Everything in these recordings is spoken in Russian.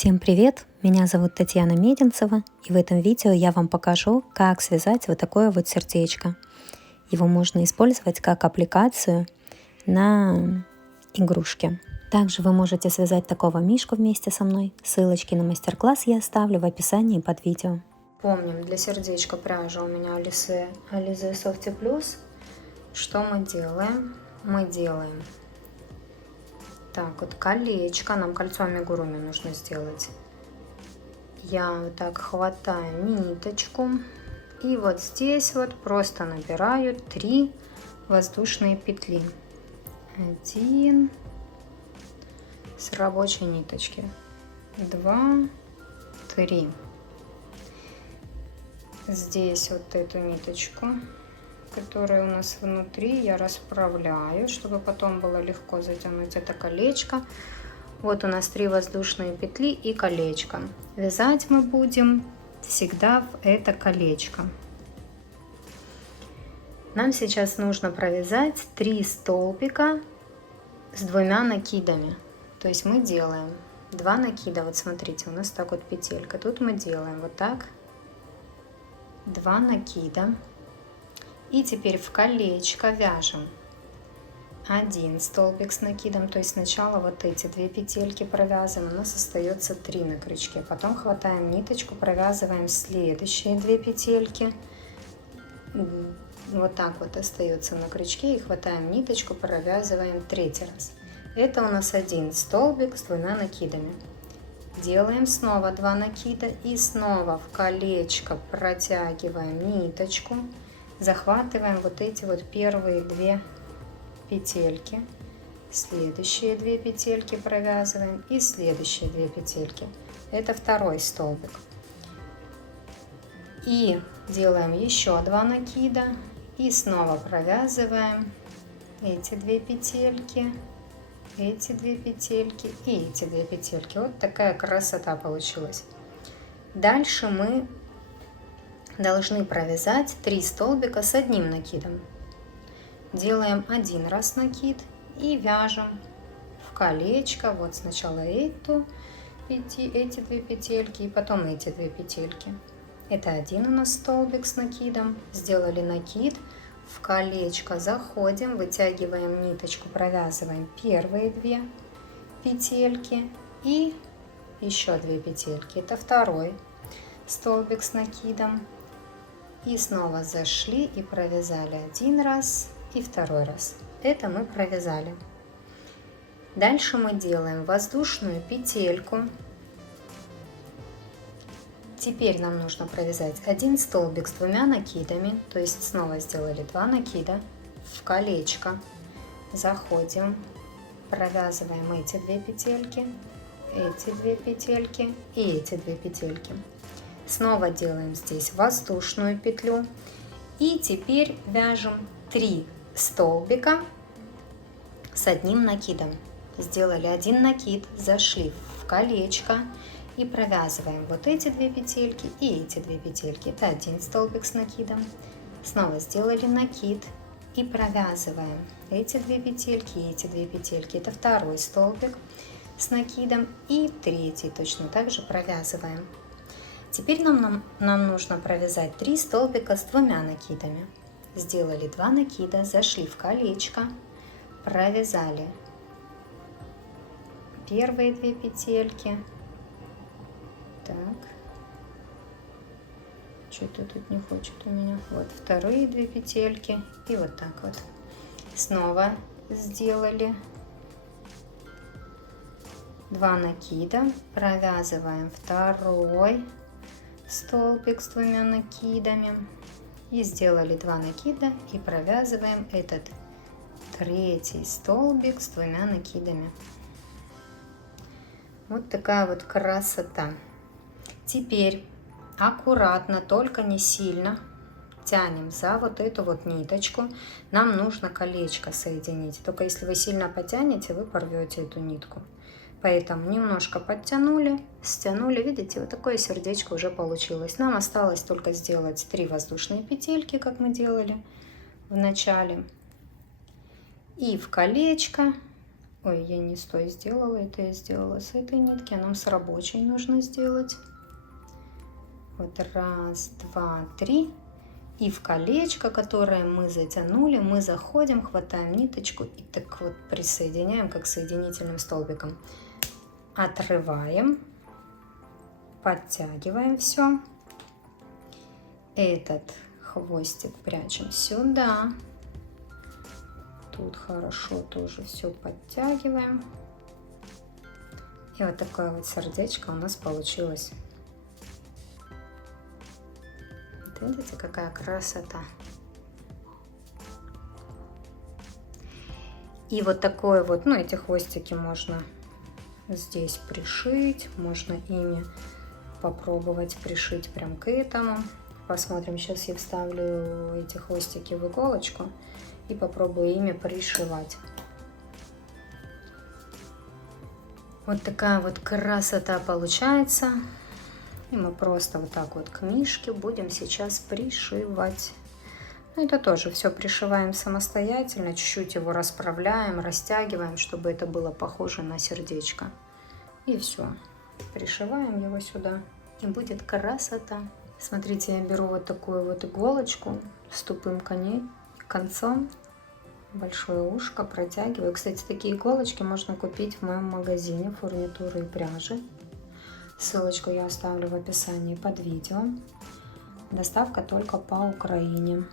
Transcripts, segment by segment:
Всем привет! Меня зовут Татьяна Мединцева, и в этом видео я вам покажу, как связать вот такое вот сердечко. Его можно использовать как аппликацию на игрушки. Также вы можете связать такого мишку вместе со мной. Ссылочки на мастер-класс я оставлю в описании под видео. Помним, для сердечка пряжа у меня Alize Softy Plus. Что мы делаем? Мы делаем так вот колечко, нам кольцо амигуруми нужно сделать. Я вот так хватаю ниточку и вот здесь вот просто набираю 3 воздушные петли. 1 с рабочей ниточки, 2, 3. Здесь вот эту ниточку, которая у нас внутри, я расправляю, чтобы потом было легко затянуть это колечко. Вот у нас 3 воздушные петли и колечко. Вязать мы будем всегда в это колечко. Нам сейчас нужно провязать 3 столбика с 2 накидами. То есть мы делаем 2 накида. Вот смотрите, у нас так вот петелька. Тут мы делаем вот так 2 накида. И теперь в колечко вяжем 1 столбик с накидом, то есть сначала вот эти 2 петельки провязываем, у нас остается 3 на крючке, потом хватаем ниточку, провязываем следующие 2 петельки, вот так вот остается на крючке, и хватаем ниточку, провязываем 3-й раз. Это у нас 1 столбик с 2 накидами. Делаем снова 2 накида и снова в колечко протягиваем ниточку, захватываем вот эти вот первые 2 петельки, следующие 2 петельки провязываем и следующие 2 петельки. Это 2-й столбик. И делаем еще 2 накида и снова провязываем эти 2 петельки, эти 2 петельки и эти 2 петельки. Вот такая красота получилась. Дальше мы должны провязать 3 столбика с 1 накидом. Делаем 1 раз накид и вяжем в колечко. Вот сначала эти 2 петельки и потом эти 2 петельки. Это 1 у нас столбик с накидом. Сделали накид, в колечко заходим, вытягиваем ниточку, провязываем первые 2 петельки и еще 2 петельки. Это 2-й столбик с накидом. И снова зашли и провязали 1 раз и 2-й раз. Это мы провязали. Дальше мы делаем воздушную петельку. Теперь нам нужно провязать 1 столбик с 2 накидами, то есть снова сделали 2 накида в колечко, заходим, провязываем эти 2 петельки, эти 2 петельки и эти 2 петельки. Снова делаем здесь воздушную петлю и теперь вяжем 3 столбика с 1 накидом. Сделали 1 накид, зашли в колечко и провязываем вот эти 2 петельки и эти 2 петельки. Это 1 столбик с накидом. Снова сделали накид и провязываем эти 2 петельки и эти 2 петельки. Это 2-й столбик с накидом и 3-й точно так же провязываем. Теперь нам нужно провязать 3 столбика с 2 накидами. Сделали 2 накида, зашли в колечко, провязали первые 2 петельки. Так, что-то тут не хочет у меня. Вот вторые 2 петельки и вот так вот. Снова сделали 2 накида, провязываем 2-й столбик с 2 накидами и сделали 2 накида и провязываем этот 3-й столбик с 2 накидами. Вот такая вот красота. Теперь аккуратно, только не сильно тянем за вот эту вот ниточку. Нам нужно колечко соединить. Только если вы сильно потянете, вы порвете эту нитку. Поэтому немножко подтянули, стянули. Видите, вот такое сердечко уже получилось. Нам осталось только сделать 3 воздушные петельки, как мы делали в начале. И в колечко Ой, я не с той сделала, это я сделала с этой нитки, а нам с рабочей нужно сделать. Вот 1, 2, 3. И в колечко, которое мы затянули, мы заходим, хватаем ниточку и так вот присоединяем, как соединительным столбиком. Отрываем, подтягиваем все. Этот хвостик прячем сюда. Тут хорошо тоже все подтягиваем. И вот такое вот сердечко у нас получилось. Вот видите, какая красота. И вот такое вот, ну, эти хвостики можно здесь пришить, можно ими попробовать пришить прям к этому. Посмотрим, сейчас я вставлю эти хвостики в иголочку и попробую ими пришивать. Вот такая вот красота получается. И мы просто вот так вот к мишке будем сейчас пришивать. Ну, это тоже все пришиваем самостоятельно, чуть-чуть его расправляем, растягиваем, чтобы это было похоже на сердечко. И все. Пришиваем его сюда, и будет красота. Смотрите, я беру вот такую вот иголочку с тупым концом, большое ушко, протягиваю. Кстати, такие иголочки можно купить в моем магазине фурнитуры и пряжи. Ссылочку я оставлю в описании под видео. Доставка только по Украине.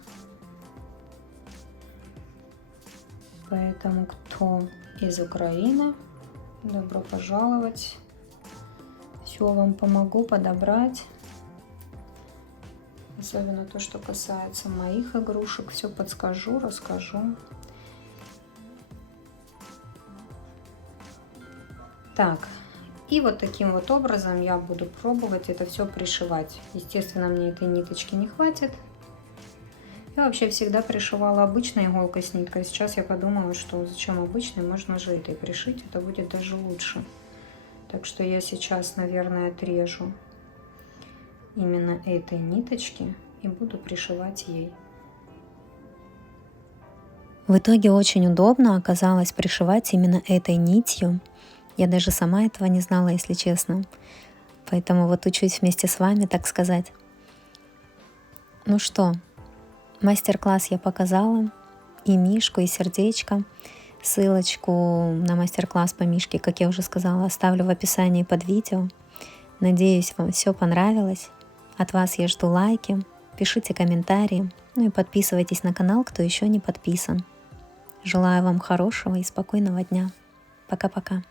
Поэтому, кто из Украины, добро пожаловать. Все вам помогу подобрать. Особенно то, что касается моих игрушек. Все подскажу, расскажу. Так, и вот таким вот образом я буду пробовать это все пришивать. Естественно, мне этой ниточки не хватит. Я вообще всегда пришивала обычной иголкой с ниткой. Сейчас я подумала, что зачем обычной, можно же этой пришить, это будет даже лучше. Так что я сейчас, наверное, отрежу именно этой ниточки и буду пришивать ей. В итоге очень удобно оказалось пришивать именно этой нитью. Я даже сама этого не знала, если честно. Поэтому вот учусь вместе с вами, так сказать. Ну что, мастер-класс я показала. И мишку, и сердечко. Ссылочку на мастер-класс по мишке, как я уже сказала, оставлю в описании под видео. Надеюсь, вам все понравилось. От вас я жду лайки, пишите комментарии, ну и подписывайтесь на канал, кто еще не подписан. Желаю вам хорошего и спокойного дня. Пока-пока.